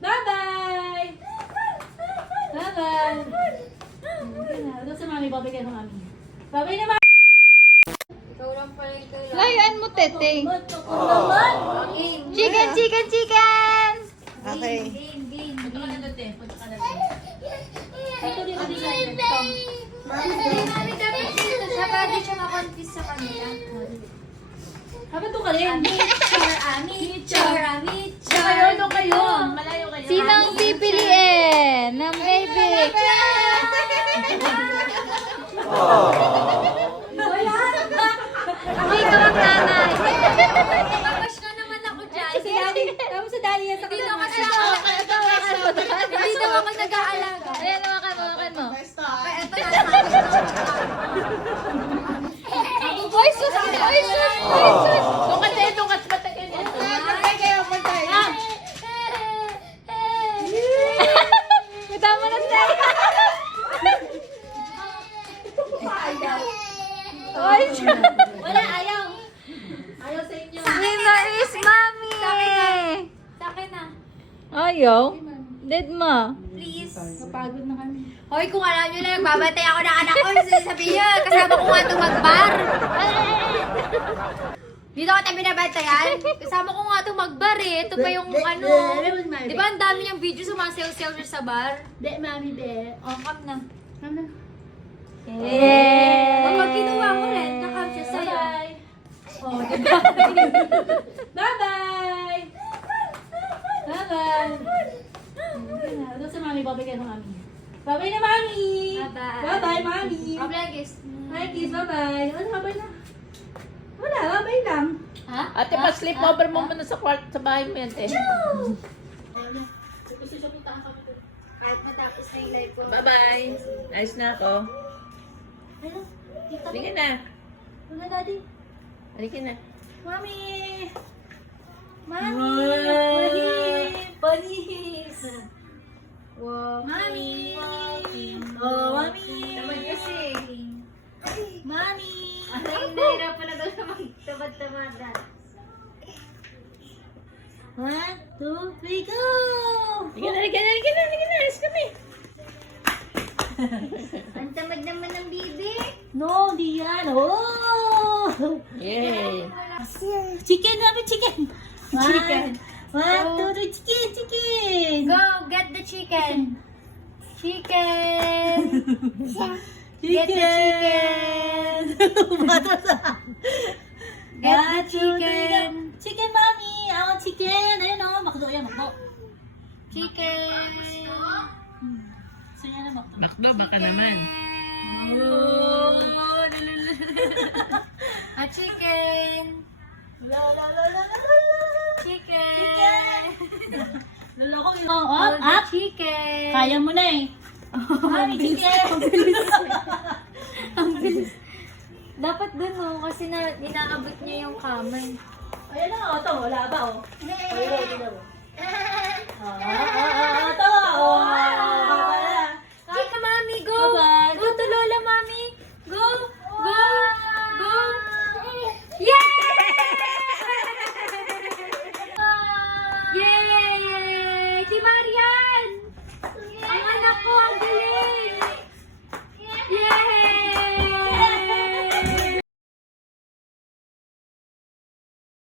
Bye-bye! Bye-bye! Ito sa mami, babay ng mami. Babay na mami! Ikaw lang pala yung kailangan. Layuan mo, Tete. Okay. Chicken, chicken, chicken! Okay. Punta ka na doon, te. Punta ka na doon. Ito dito, dito. Mami, dapat dito siya para di siya makonfuse sa kanila. Habang to ka rin. Char. Malayo kayo. Malayo kayo. Sino ang pipiliin ng baby? Hindi ka magnanay. Tapos na naman ako dyan. Si Daddy. Tapos sa Daddy yan sa Hindi kanila. daw kasi ako. Hindi daw ako nag-aalaga. Ayan, makan mo, makan mo. Kaya ito na. Oy, sus! Oy, sus! Oy, sus! Tungkat na yan, tungkat. Matagal yan. Tama na tayo. Oy, Wala, ayaw. Ayaw sa inyo. Nina is mommy. Sa akin na. Ayaw? Dead ma. Please. Napagod na kami. Hoy, kung alam nyo lang, babantay ako ng anak ko. Sabihin nyo, kasama ko nga itong magbar. Dito ka tayo binabantayan. Kasama ko nga itong magbar eh. Ito pa yung ano. Di ba ang dami niyang video sumasayaw-sayaw siya sa bar? Be, mami, be. Oh, come na. Come na. Yay! Kapag kinuha mo rin, nakam siya sa'yo. Bye-bye. Oh, diba? Bye-bye! Bye-bye! Ito sa mami, babay ng mami. Babay na mami! Bye-bye. Bye-bye, mami! Problem is. Hi, kiss, bye-bye. Ano, babay na? Wala, babay lang. Ha? Ate, pa-sleep over mo muna sa sa bahay mo yan, te. Kahit matapos na yung live ko. Bye-bye. Nice na ako. Ano? Tita mo? Sige na. Wala, daddy. Halika na. Mami! Wow. Panis! Wow. Mami! Oh, mami! Naman kasi. Mami! Nahirapan na daw siya magtabad-tabadan. 1, 2, 3, go! Halika na, halika na, halika na, halika na. Alis kami. Ang tamad naman ng bibi. No, di yan. Oh! Yay. Chicken, mami, chicken! Chicken. 1, 2, 3, chicken, chicken! Go, get the chicken. Chicken. Get the Chicken! Bata sa... Get the chicken. Chicken, mami! Ako, chicken! Ayun o, makdo yan, makdo. Chicken. Gusto niya na makdo. Makdo, baka naman. Oh! A chicken. La la la la la la! Chicken. Lolo ko yung up! Chicken. Kaya mo na eh. Mami, chicken! Ang bilis. Dapat dun mo kasi inaabot niya yung kamay. Ayan na, ito, wala ba oh? Ayun, ito mo. Ito, oh!